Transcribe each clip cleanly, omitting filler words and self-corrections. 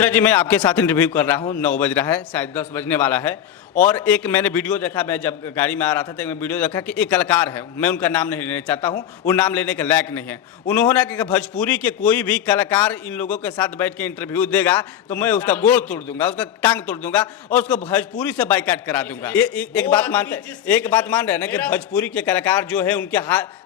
मिश्रा जी, मैं आपके साथ इंटरव्यू कर रहा हूँ। 9 बज रहा है, शायद 10 बजने वाला है। और एक मैंने वीडियो देखा, मैं जब गाड़ी में आ रहा था तो मैं वीडियो देखा कि एक कलाकार है, मैं उनका नाम नहीं लेना चाहता हूँ, वो नाम लेने के लायक नहीं है। उन्होंने कि भोजपुरी के कोई भी कलाकार इन लोगों के साथ बैठ के इंटरव्यू देगा तो मैं उसका गोड़ तोड़ दूंगा, उसका टांग तोड़ दूंगा और उसको भोजपुरी से बाइकाट करा दूंगा। एक बात मान रहे हैं ना कि भोजपुरी के कलाकार जो है उनके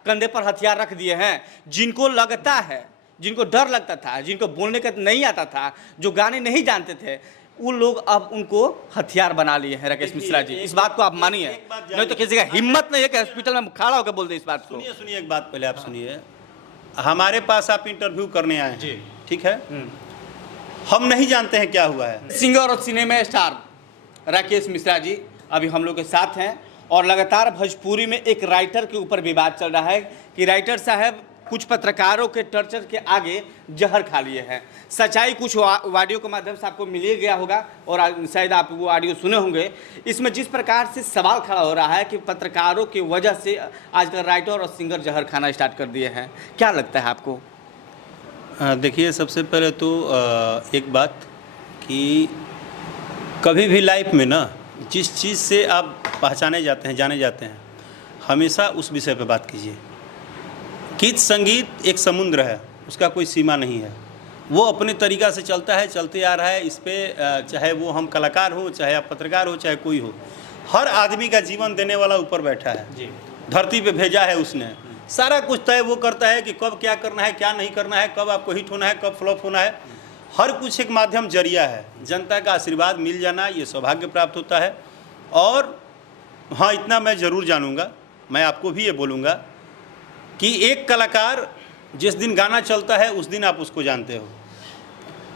कंधे पर हथियार रख दिए हैं। जिनको लगता है, जिनको डर लगता था, जिनको बोलने का नहीं आता था, जो गाने नहीं जानते थे, वो लोग अब उनको हथियार बना लिए हैं। राकेश मिश्रा जी, इस बात को आप मानिए, नहीं तो किसी का हिम्मत नहीं है कि हॉस्पिटल में खड़ा होकर बोल दे इस बात को। सुनिए एक बात पहले आप सुनिए। हमारे पास आप इंटरव्यू करने आए हैं, ठीक है, हम नहीं जानते हैं क्या हुआ है। सिंगर और सिनेमा स्टार राकेश मिश्रा जी अभी हम लोग के साथ हैं और लगातार भोजपुरी में एक राइटर के ऊपर विवाद चल रहा है कि राइटर साहब कुछ पत्रकारों के टर्चर के आगे जहर खा लिए हैं। सच्चाई कुछ ऑडियो के माध्यम से आपको मिल ही गया होगा और शायद आप वो ऑडियो सुने होंगे। इसमें जिस प्रकार से सवाल खड़ा हो रहा है कि पत्रकारों की वजह से आजकल राइटर और सिंगर जहर खाना स्टार्ट कर दिए हैं, क्या लगता है आपको? देखिए, सबसे पहले तो एक बात कि कभी भी लाइफ में ना जिस चीज़ से आप पहचाने जाते हैं, जाने जाते हैं, हमेशा उस विषय पर बात कीजिए। गीत संगीत एक समुद्र है, उसका कोई सीमा नहीं है, वो अपने तरीक़ा से चलता है, चलते आ रहा है। इस पर चाहे वो हम कलाकार हो, चाहे आप पत्रकार हो, चाहे कोई हो, हर आदमी का जीवन देने वाला ऊपर बैठा है जी। धरती पे भेजा है उसने, सारा कुछ तय वो करता है कि कब क्या करना है, क्या नहीं करना है, कब आपको हिट होना है, कब फ्लॉप होना है। हर कुछ एक माध्यम जरिया है। जनता का आशीर्वाद मिल जाना ये सौभाग्य प्राप्त होता है। और हाँ, इतना मैं ज़रूर जानूँगा, मैं आपको भी ये बोलूँगा कि एक कलाकार जिस दिन गाना चलता है उस दिन आप उसको जानते हो,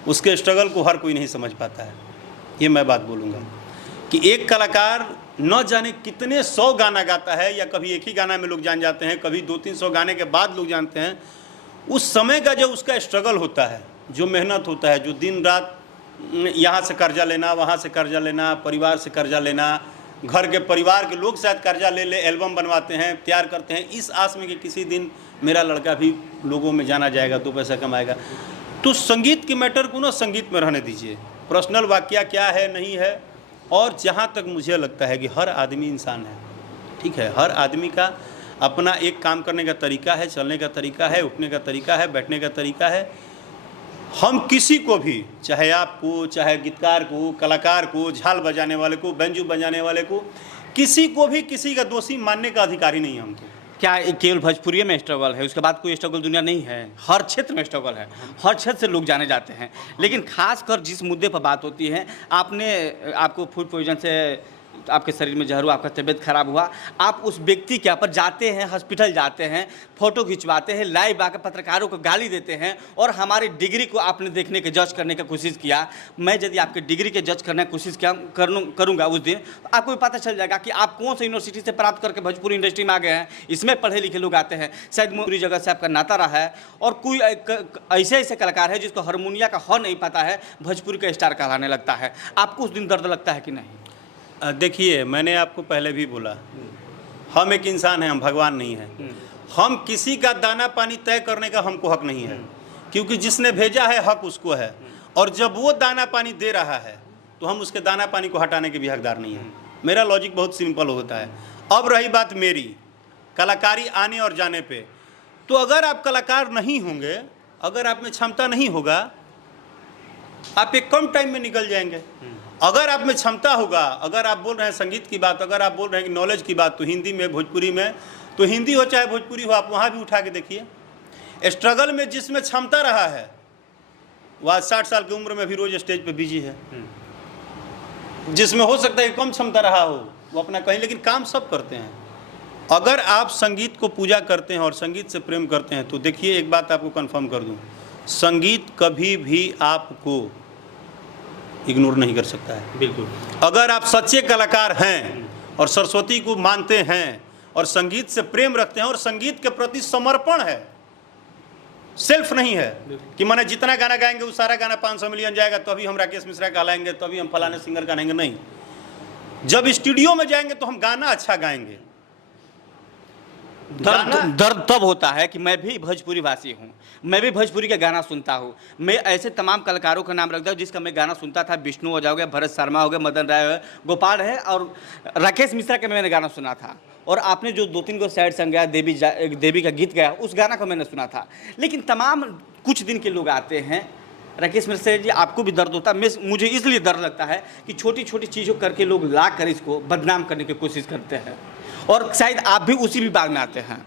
उसके स्ट्रगल को हर कोई नहीं समझ पाता है। ये मैं बात बोलूँगा कि एक कलाकार न जाने कितने 100 गाना गाता है, या कभी एक ही गाना में लोग जान जाते हैं, कभी 200-300 गाने के बाद लोग जानते हैं। उस समय का जो उसका स्ट्रगल होता है, जो मेहनत होता है, जो दिन रात यहाँ से कर्जा लेना, वहाँ से कर्जा लेना, परिवार से कर्जा लेना, घर के परिवार के लोग शायद कर्जा ले एल्बम बनवाते हैं, तैयार करते हैं, इस आस में कि किसी दिन मेरा लड़का भी लोगों में जाना जाएगा, 2 पैसा कमाएगा। तो संगीत के मैटर को ना संगीत में रहने दीजिए, पर्सनल वाकया क्या है नहीं है। और जहाँ तक मुझे लगता है कि हर आदमी इंसान है, ठीक है, हर आदमी का अपना एक काम करने का तरीका है, चलने का तरीका है, उठने का तरीका है, बैठने का तरीका है। हम किसी को भी, चाहे आपको, चाहे गीतकार को, कलाकार को, झाल बजाने वाले को, बेंजू बजाने वाले को, किसी को भी किसी का दोषी मानने का अधिकार ही नहीं है हमको। क्या केवल भोजपुरी में स्ट्रगल है, उसके बाद कोई स्ट्रगल दुनिया नहीं है? हर क्षेत्र में स्ट्रगल है, हर क्षेत्र से लोग जाने जाते हैं। लेकिन खासकर जिस मुद्दे पर बात होती है, आपको फूड पॉइजन से आपके शरीर में जहर हुआ, आपका तबीयत खराब हुआ, आप उस व्यक्ति के यहाँ पर जाते हैं, हॉस्पिटल जाते हैं, फोटो खिंचवाते हैं, लाइव आकर पत्रकारों को गाली देते हैं और हमारी डिग्री को आपने देखने के जज करने की कोशिश किया। मैं यदि आपके डिग्री के जज करने की कोशिश करूँगा उस दिन, तो आपको भी पता चल जाएगा कि आप कौन सी यूनिवर्सिटी से प्राप्त करके भोजपुरी इंडस्ट्री में आ गए हैं। इसमें पढ़े लिखे लोग आते हैं, शायद पूरी जगह से आपका नाता रहा है और कोई ऐसे कलाकार है जिसको हारमोनिया का हर नहीं पता है, भोजपुरी का स्टार कहलाने लगता है। आपको उस दिन दर्द लगता है कि नहीं? देखिए, मैंने आपको पहले भी बोला, हम एक इंसान हैं, हम भगवान नहीं हैं। हम किसी का दाना पानी तय करने का हमको हक नहीं है, क्योंकि जिसने भेजा है हक उसको है। और जब वो दाना पानी दे रहा है तो हम उसके दाना पानी को हटाने के भी हकदार नहीं हैं। मेरा लॉजिक बहुत सिंपल होता है। अब रही बात मेरी कलाकारी आने और जाने पे, तो अगर आप कलाकार नहीं होंगे, अगर आप में क्षमता नहीं होगा, आप एक कम टाइम में निकल जाएंगे। अगर आप में क्षमता होगा, अगर आप बोल रहे हैं संगीत की बात, अगर आप बोल रहे हैं कि नॉलेज की बात, तो हिंदी में, भोजपुरी में, तो हिंदी हो चाहे भोजपुरी हो, आप वहाँ भी उठा के देखिए। स्ट्रगल में जिसमें क्षमता रहा है वह आज 60 साल की उम्र में भी रोज स्टेज पे बिजी है। जिसमें हो सकता है कि कम क्षमता रहा हो वो अपना कहीं, लेकिन काम सब करते हैं। अगर आप संगीत को पूजा करते हैं और संगीत से प्रेम करते हैं, तो देखिए एक बात आपको कन्फर्म कर दूँ, संगीत कभी भी आपको इग्नोर नहीं कर सकता है। बिल्कुल। अगर आप सच्चे कलाकार हैं और सरस्वती को मानते हैं और संगीत से प्रेम रखते हैं और संगीत के प्रति समर्पण है, सेल्फ नहीं है कि मैंने जितना गाना गाएंगे वो सारा गाना 500 मिलियन जाएगा तो अभी हम राकेश मिश्रा कहलाएंगे, तो अभी हम फलाने सिंगर गाएंगे, नहीं। जब स्टूडियो में जाएंगे तो हम गाना अच्छा गाएंगे। दर्द तब होता है कि मैं भी भोजपुरी भाषी हूँ, मैं भी भोजपुरी का गाना सुनता हूँ। मैं ऐसे तमाम कलाकारों का नाम रखता हूँ जिसका मैं गाना सुनता था। विष्णु ओझा हो गया, भरत शर्मा हो गया, मदन राय हो गया, गोपाल है और राकेश मिश्रा का मैंने गाना सुना था। और आपने जो 2-3 को सैड सॉन्ग गाया, देवी का गीत गाया, उस गाना को मैंने सुना था। लेकिन तमाम कुछ दिन के लोग आते हैं। राकेश मिश्रा जी, आपको भी दर्द होता है। मुझे इसलिए डर लगता है कि छोटी छोटी चीज़ों करके लोग ला कर इसको बदनाम करने की कोशिश करते हैं, और शायद आप भी उसी विभाग में आते हैं।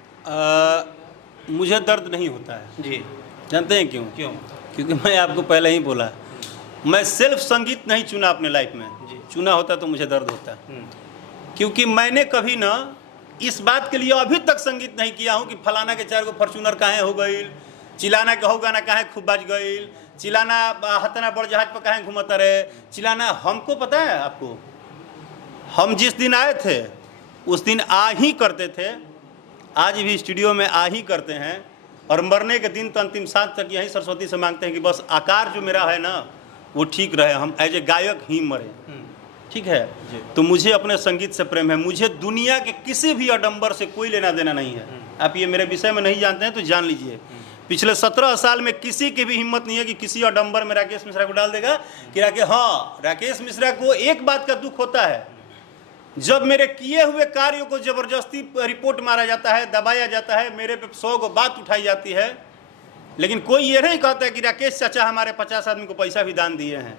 मुझे दर्द नहीं होता है जी। जानते हैं क्यों? क्योंकि मैं आपको पहले ही बोला, मैं सिर्फ संगीत नहीं चुना अपने लाइफ में। चुना होता तो मुझे दर्द होता। क्योंकि मैंने कभी ना इस बात के लिए अभी तक संगीत नहीं किया हूँ कि फलाना के 4 गो फॉर्चूनर कहाँ हो गई, चिलाना के हो गाना कहाँ खूब बज गई, चिलाना हतना बड़ जहाज पर कहाँ घूमता रहे, चिलाना। हमको पता है आपको, हम जिस दिन आए थे उस दिन आ ही करते थे, आज भी स्टूडियो में आ ही करते हैं, और मरने के दिन तो अंतिम सांस तक यही सरस्वती से मांगते हैं कि बस आकार जो मेरा है ना वो ठीक रहे, हम एज ए गायक ही मरे। ठीक है। तो मुझे अपने संगीत से प्रेम है, मुझे दुनिया के किसी भी आडंबर से कोई लेना देना नहीं है। आप ये मेरे विषय में नहीं जानते हैं तो जान लीजिए, पिछले 17 साल में किसी की भी हिम्मत नहीं है कि किसी आडंबर में राकेश मिश्रा को डाल देगा कि राकेश मिश्रा को एक बात का दुख होता है, जब मेरे किए हुए कार्यों को जबरदस्ती रिपोर्ट मारा जाता है, दबाया जाता है, मेरे पे 100 गो बात उठाई जाती है, लेकिन कोई ये नहीं कहता है कि राकेश चाचा हमारे 50 आदमी को पैसा भी दान दिए हैं,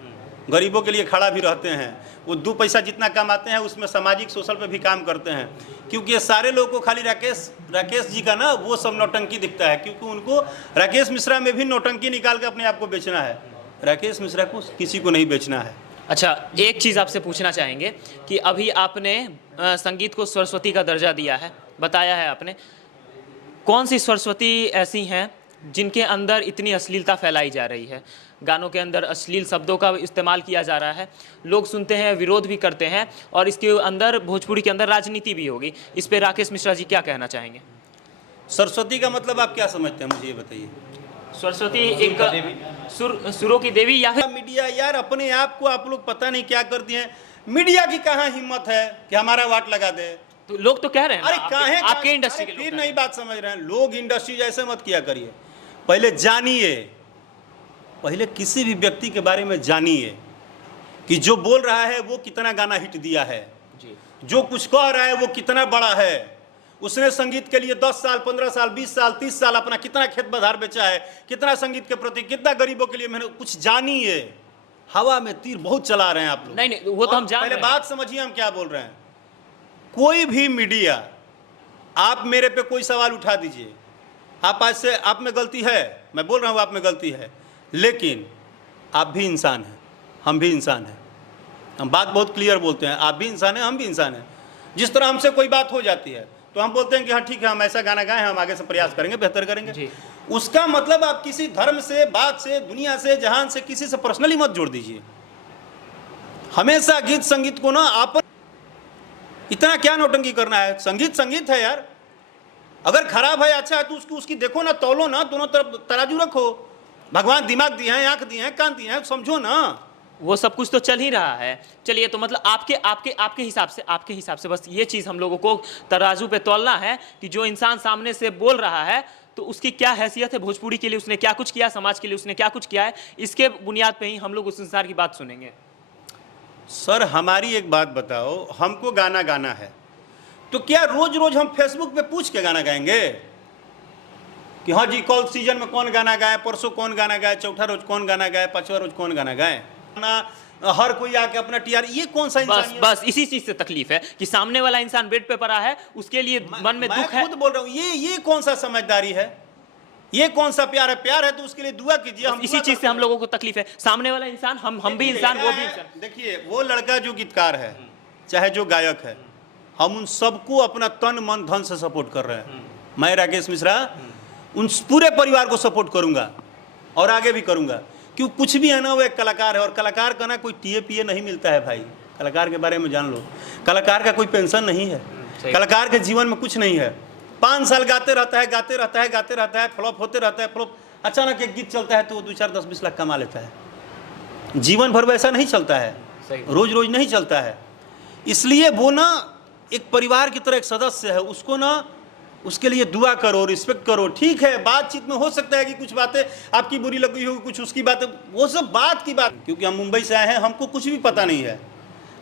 गरीबों के लिए खड़ा भी रहते हैं, वो 2 पैसा जितना कमाते हैं उसमें सामाजिक सोशल पे भी काम करते हैं। क्योंकि ये सारे लोगों को खाली राकेश जी का ना वो सब नौटंकी दिखता है, क्योंकि उनको राकेश मिश्रा में भी नौटंकी निकाल के अपने आप को बेचना है। राकेश मिश्रा को किसी को नहीं बेचना है। अच्छा, एक चीज़ आपसे पूछना चाहेंगे कि अभी आपने संगीत को सरस्वती का दर्जा दिया है, बताया है आपने, कौन सी सरस्वती ऐसी हैं जिनके अंदर इतनी अश्लीलता फैलाई जा रही है, गानों के अंदर अश्लील शब्दों का इस्तेमाल किया जा रहा है, लोग सुनते हैं, विरोध भी करते हैं, और इसके अंदर भोजपुरी के अंदर राजनीति भी होगी। इस पे राकेश मिश्रा जी क्या कहना चाहेंगे? सरस्वती का मतलब आप क्या समझते हैं, मुझे ये बताइए। सरस्वती एक सुरों की देवी, या फिर मीडिया यार अपने आप को आप लोग पता नहीं क्या करती हैं। मीडिया की कहाँ हिम्मत है कि हमारा वाट लगा दे? तो लोग तो कह रहे हैं, अरे काहे आपके इंडस्ट्री के फिर नहीं बात समझ रहे हैं लोग। इंडस्ट्री जैसे मत किया करिए, पहले जानिए, पहले किसी भी व्यक्ति के बारे में जानिए कि जो बोल रहा है वो कितना गाना हिट दिया है, जो कुछ कह रहा है वो कितना बड़ा है, उसने संगीत के लिए 10 साल 15 साल 20 साल 30 साल अपना कितना खेत बधार बेचा है, कितना संगीत के प्रति, कितना गरीबों के लिए मेहनत। कुछ जानिए। हवा में तीर बहुत चला रहे हैं आप लोग। नहीं, वो तो हम जान पहले बात समझिए हम क्या बोल रहे हैं। कोई भी मीडिया, आप मेरे पे कोई सवाल उठा दीजिए, आप आज से आप में गलती है, मैं बोल रहा हूँ आप में गलती है, लेकिन आप भी इंसान हैं, हम भी इंसान हैं। हम बात बहुत क्लियर बोलते हैं, आप भी इंसान हैं, हम भी इंसान हैं। जिस तरह हमसे कोई बात हो जाती है तो हम बोलते हैं कि हाँ ठीक है, हम ऐसा गाना गाएं, हम आगे से प्रयास करेंगे, बेहतर करेंगे। उसका मतलब आप किसी धर्म से, बात से, दुनिया से, जहान से, किसी से पर्सनली मत जोड़ दीजिए। हमेशा गीत संगीत को ना आप इतना क्या नौटंकी करना है। संगीत संगीत है यार, अगर खराब है अच्छा है तो उसकी देखो ना, तौलो ना, दोनों तरफ तराजू रखो। भगवान दिमाग दिए हैं, आंख दिए हैं, कान दिए हैं, समझो ना। वो सब कुछ तो चल ही रहा है। चलिए, तो मतलब आपके हिसाब से बस ये चीज़ हम लोगों को तराजू पे तौलना है कि जो इंसान सामने से बोल रहा है तो उसकी क्या हैसियत है, भोजपुरी के लिए उसने क्या कुछ किया, समाज के लिए उसने क्या कुछ किया है, इसके बुनियाद पे ही हम लोग उस इंसान की बात सुनेंगे। सर हमारी एक बात बताओ, हमको गाना गाना है तो क्या रोज रोज हम फेसबुक पे पूछ के गाना गाएंगे कि हाँ जी कल सीजन में कौन गाना गाए, परसों कौन गाना गाए, चौथा रोज कौन गाना गाए, पांचवा रोज कौन गाना गाए? हर कोई आके अपना टीआर, ये कौन सा इंसान? बस इसी चीज से तकलीफ है कि सामने वाला इंसान बेड पे पड़ा है, उसके लिए मन में दुख है। मैं खुद बोल रहा हूँ, ये कौन सा समझदारी है, ये कौन सा प्यार है? प्यार है तो उसके लिए दुआ कीजिए। हम इसी चीज से हम लोगों को तकलीफ है। सामने वाला इंसान, हम भी इंसान, वो भी इंसान। देखिए वो लड़का जो गीतकार है, चाहे जो गायक है, हम उन सबको अपना तन मन धन से सपोर्ट कर रहे हैं। मैं राकेश मिश्रा उन पूरे परिवार को सपोर्ट करूंगा और आगे भी करूंगा, क्यों कुछ भी है ना, वो एक कलाकार है। और कलाकार का ना कोई टीए पीए नहीं मिलता है भाई, कलाकार के बारे में जान लो। कलाकार का कोई पेंशन नहीं है, कलाकार के जीवन में कुछ नहीं है। 5 साल गाते रहता है, फ्लॉप होते रहता है, फ्लॉप, अचानक एक गीत चलता है तो 2 4 10 20 लाख कमा लेता है। जीवन भर वैसा नहीं चलता है, रोज रोज नहीं चलता है। इसलिए वो ना एक परिवार की तरह एक सदस्य है, उसको ना उसके लिए दुआ करो, रिस्पेक्ट करो। ठीक है, बातचीत में हो सकता है कि कुछ बातें आपकी बुरी लगी होगी, कुछ उसकी बातें, वो सब बात की बात, क्योंकि हम मुंबई से आए हैं, हमको कुछ भी पता नहीं है,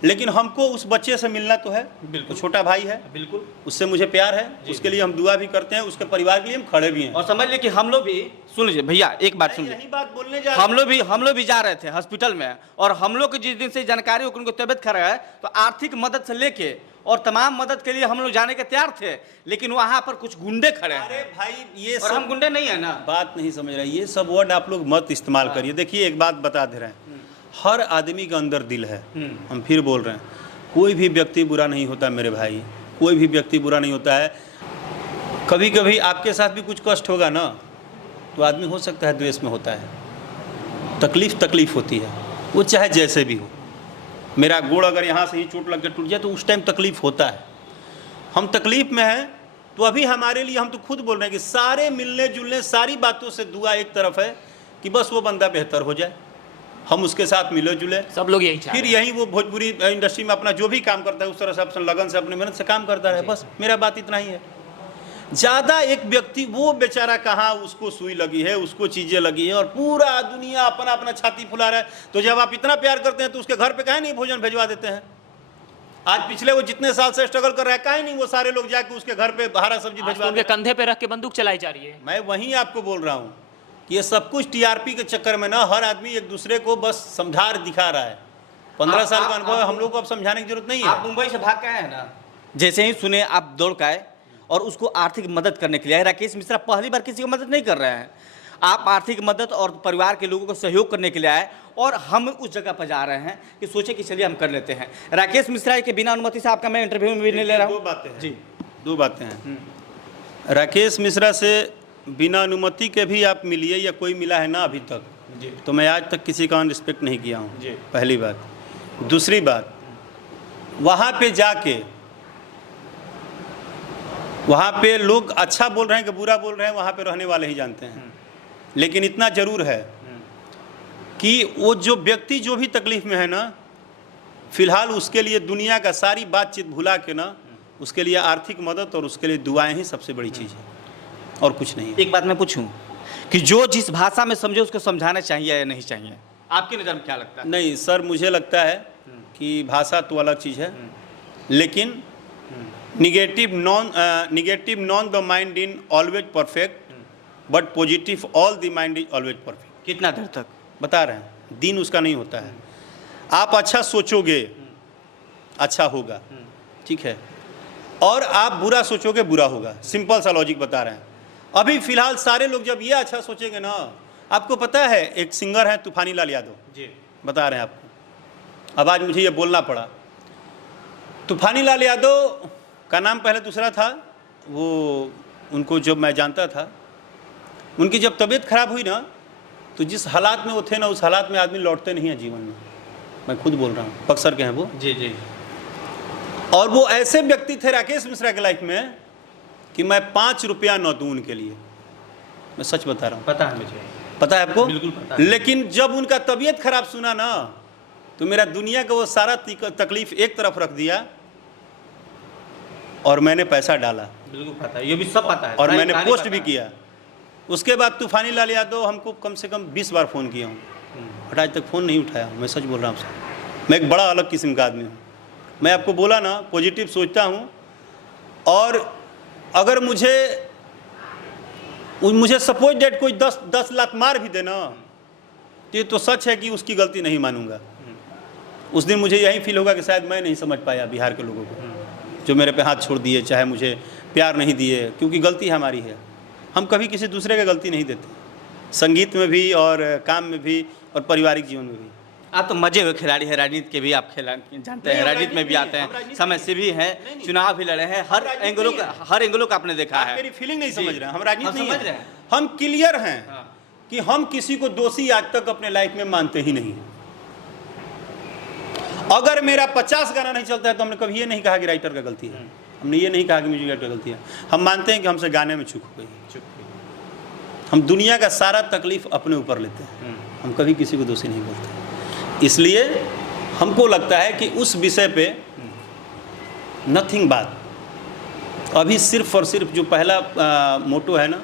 लेकिन हमको उस बच्चे से मिलना तो है। बिल्कुल। वो छोटा भाई है, बिल्कुल, उससे मुझे प्यार है, उसके लिए हम दुआ भी करते हैं, उसके परिवार के लिए हम खड़े भी हैं। और समझ लीजिए कि हम लोग भी, सुन लीजिए भैया एक बात सुन यही लीजिए, बात बोलने जा हम लोग भी जा रहे थे हॉस्पिटल में, और हम लोग को जिस दिन से जानकारी हो कि उनको तबियत खराब है, तो आर्थिक मदद से लेके और तमाम मदद के लिए हम लोग जाने के तैयार थे, लेकिन वहां पर कुछ गुंडे खड़े अरे हैं। भाई, ये और हम सब गुंडे नहीं है ना। बात नहीं समझ रहे, ये सब वर्ड आप लोग मत इस्तेमाल करिए। देखिए, एक बात बता दे रहे हैं, हर आदमी के अंदर दिल है। हम फिर बोल रहे हैं, कोई भी व्यक्ति बुरा नहीं होता मेरे भाई, कोई भी व्यक्ति बुरा नहीं होता है। कभी कभी आपके साथ भी कुछ कष्ट होगा ना, तो आदमी हो सकता है द्वेष में होता है, तकलीफ होती है, वो चाहे जैसे भी हो। मेरा गोड़ अगर यहाँ से ही चोट लग के टूट जाए तो उस टाइम तकलीफ होता है। हम तकलीफ में हैं तो अभी हमारे लिए, हम तो खुद बोल रहे हैं कि सारे मिलने जुलने, सारी बातों से दुआ एक तरफ है कि बस वो बंदा बेहतर हो जाए, हम उसके साथ मिले जुले। सब लोग यही चाहते फिर हैं। यही वो भोजपुरी इंडस्ट्री में अपना जो भी काम करता है उस तरह से अपने लगन से, अपने मेहनत से काम करता रहे। बस मेरा बात इतना ही है। ज़्यादा एक व्यक्ति, वो बेचारा कहाँ उसको सुई लगी है, उसको चीज़ें लगी है, और पूरा दुनिया अपना अपना छाती फुला रहा है। तो जब आप इतना प्यार करते हैं तो उसके घर पे काहे नहीं भोजन भिजवा देते हैं? आज पिछले वो जितने साल से स्ट्रगल कर रहा है, काहे नहीं वो सारे लोग जाके उसके घर पे हरा सब्जी आज तो भिजवा उनके दे रहे हैं? कंधे पे रख के बंदूक चलाई जा रही है। मैं वहीं आपको बोल रहा हूँ कि ये सब कुछ टीआरपी के चक्कर में ना, हर आदमी एक दूसरे को बस समझा दिखा रहा है। 15 साल का अनुभव है, हम लोग को अब समझाने की जरूरत नहीं आप है। मुंबई से भाग के आए हैं ना, जैसे ही सुने आप दौड़ के आए और उसको आर्थिक मदद करने के लिए आए। राकेश मिश्रा पहली बार किसी को मदद नहीं कर रहे हैं, आप आर्थिक मदद और परिवार के लोगों को सहयोग करने के लिए आए, और हम उस जगह पर जा रहे हैं कि सोचे कि चलिए हम कर लेते हैं। राकेश मिश्रा के बिना अनुमति से आपका मैं इंटरव्यू में भी नहीं ले रहा दो हूँ बातें हैं जी। दो बातें हैं। राकेश मिश्रा से बिना अनुमति के भी आप मिलिए या कोई मिला है ना अभी तक, जी। तो मैं आज तक किसी का रिस्पेक्ट नहीं किया हूँ, जी। पहली बात। दूसरी बात, वहाँ पे जाके वहाँ पे लोग अच्छा बोल रहे हैं कि बुरा बोल रहे हैं, वहाँ पे रहने वाले ही जानते हैं। लेकिन इतना जरूर है कि वो जो व्यक्ति जो भी तकलीफ में है ना, फिलहाल उसके लिए दुनिया का सारी बातचीत भुला के ना, उसके लिए आर्थिक मदद और उसके लिए दुआएं ही सबसे बड़ी चीज़ है, और कुछ नहीं है। एक बात मैं पूछूं कि जो जिस भाषा में समझे उसको समझाना चाहिए या नहीं चाहिए, आपकी नज़र में क्या लगता है? नहीं सर, मुझे लगता है कि भाषा तो अलग चीज़ है, लेकिन negative known the mind in always perfect, but positive all the mind is always perfect. कितना देर तक? बता रहे हैं, दिन उसका नहीं होता है। आप अच्छा सोचोगे, अच्छा होगा, ठीक है, और आप बुरा सोचोगे, बुरा होगा। सिंपल सा लॉजिक बता रहे हैं। अभी फिलहाल सारे लोग जब ये अच्छा सोचेंगे ना, आपको पता है एक सिंगर है तूफानी लाल यादव जी। बता रहे हैं आपको, अब आज मुझे ये बोलना पड़ा। तूफानी लाल यादव का नाम पहले दूसरा था, वो उनको जब मैं जानता था, उनकी जब तबीयत खराब हुई ना, तो जिस हालात में वो थे ना, उस हालात में आदमी लौटते नहीं है जीवन में। मैं खुद बोल रहा हूँ, बक्सर के हैं वो। जी जी। और वो ऐसे व्यक्ति थे राकेश मिश्रा के लाइफ में कि मैं 5 रुपया न दूं उनके लिए, मैं सच बता रहा हूँ। पता है मुझे। पता है आपको? बिल्कुल पता है। लेकिन जब उनका तबीयत खराब सुना ना, तो मेरा दुनिया का वो सारा तकलीफ एक तरफ रख दिया और मैंने पैसा डाला, बिल्कुल पता है, ये भी सब पता है, और सारी मैंने कहानी पोस्ट पता भी है। किया। उसके बाद तूफानी लाल यादव हमको कम से कम 20 बार फ़ोन किया हूँ, बट आज तक फ़ोन नहीं उठाया। मैं सच बोल रहा हूँ सर, मैं एक बड़ा अलग किस्म का आदमी हूँ। मैं आपको बोला ना, पॉजिटिव सोचता हूँ, और अगर मुझे सपोज डेट कोई 10 लाख मार भी देना, तो ये तो सच है कि उसकी गलती नहीं मानूंगा। उस दिन मुझे यही फील होगा कि शायद मैं नहीं समझ पाया बिहार के लोगों को, जो मेरे पे हाथ छोड़ दिए, चाहे मुझे प्यार नहीं दिए, क्योंकि गलती हमारी है। हम कभी किसी दूसरे का गलती नहीं देते, संगीत में भी और काम में भी और पारिवारिक जीवन में भी। आप तो मजे हुए खिलाड़ी हैं, राजनीति के भी आप जानते हैं, राजनीति में भी आते हैं, समय से भी हैं, चुनाव भी लड़े हैं, हर एंगलों का आपने देखा आप है। मेरी फीलिंग नहीं जी। समझ रहे हैं, हम राजनीति नहीं समझ रहे हैं, हैं। हम क्लियर हैं हाँ। कि हम किसी को दोषी आज तक अपने लाइफ में मानते ही नहीं। अगर मेरा 50 गाना नहीं चलता है तो हमने कभी ये नहीं कहा कि राइटर का गलती है, हमने ये नहीं कहा कि म्यूजिक डायरेक्टर का गलती है। हम मानते हैं कि हमसे गाने में चूक हो गई। हम दुनिया का सारा तकलीफ अपने ऊपर लेते हैं, हम कभी किसी को दोषी नहीं बोलते। इसलिए हमको लगता है कि उस विषय पे नथिंग बात, अभी सिर्फ और सिर्फ जो पहला मोटो है ना,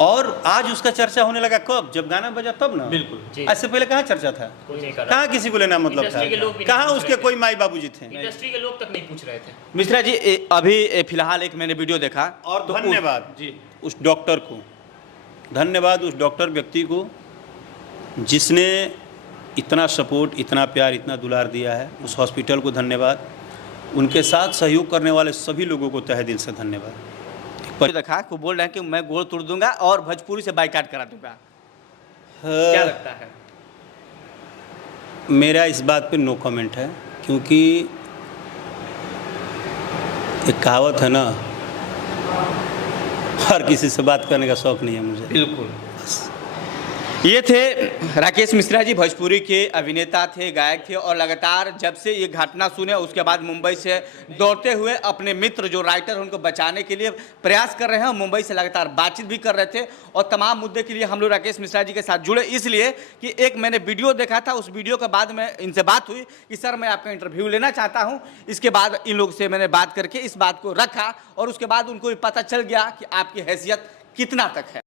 और आज उसका चर्चा होने लगा कब, जब गाना बजा तब ना। बिल्कुल जी। ऐसे पहले कहाँ चर्चा था, कोई नहीं कर रहा। कहाँ किसी को लेना मतलब इंडस्ट्री के लोग था, भी कहाँ नहीं पूछ उसके रहे कोई माई बाबूजी थे। इंडस्ट्री के लोग तक नहीं पूछ रहे थे। मिश्रा जी अभी फिलहाल एक मैंने वीडियो देखा और तो धन्यवाद जी उस डॉक्टर को, धन्यवाद उस डॉक्टर व्यक्ति को जिसने इतना सपोर्ट, इतना प्यार, इतना दुलार दिया है। उस हॉस्पिटल को धन्यवाद, उनके साथ सहयोग करने वाले सभी लोगों को तहे दिल से धन्यवाद। पर देखा को बोल रहे हैं कि मैं गोड़ तोड़ दूंगा और भोजपुरी से बाइकाट करा दूंगा, क्या लगता है? मेरा इस बात पे नो कमेंट है, क्योंकि एक कहावत है ना, हर किसी से बात करने का शौक नहीं है मुझे। बिल्कुल। ये थे राकेश मिश्रा जी, भोजपुरी के अभिनेता थे, गायक थे, और लगातार जब से ये घटना सुने उसके बाद मुंबई से दौड़ते हुए अपने मित्र जो राइटर हैं उनको बचाने के लिए प्रयास कर रहे हैं। मुंबई से लगातार बातचीत भी कर रहे थे और तमाम मुद्दे के लिए हम लोग राकेश मिश्रा जी के साथ जुड़े, इसलिए कि एक मैंने वीडियो देखा था, उस वीडियो के बाद में इनसे बात हुई कि सर मैं आपका इंटरव्यू लेना चाहता हूँ। इसके बाद इन लोग से मैंने बात करके इस बात को रखा और उसके बाद उनको पता चल गया कि आपकी हैसियत कितना तक है।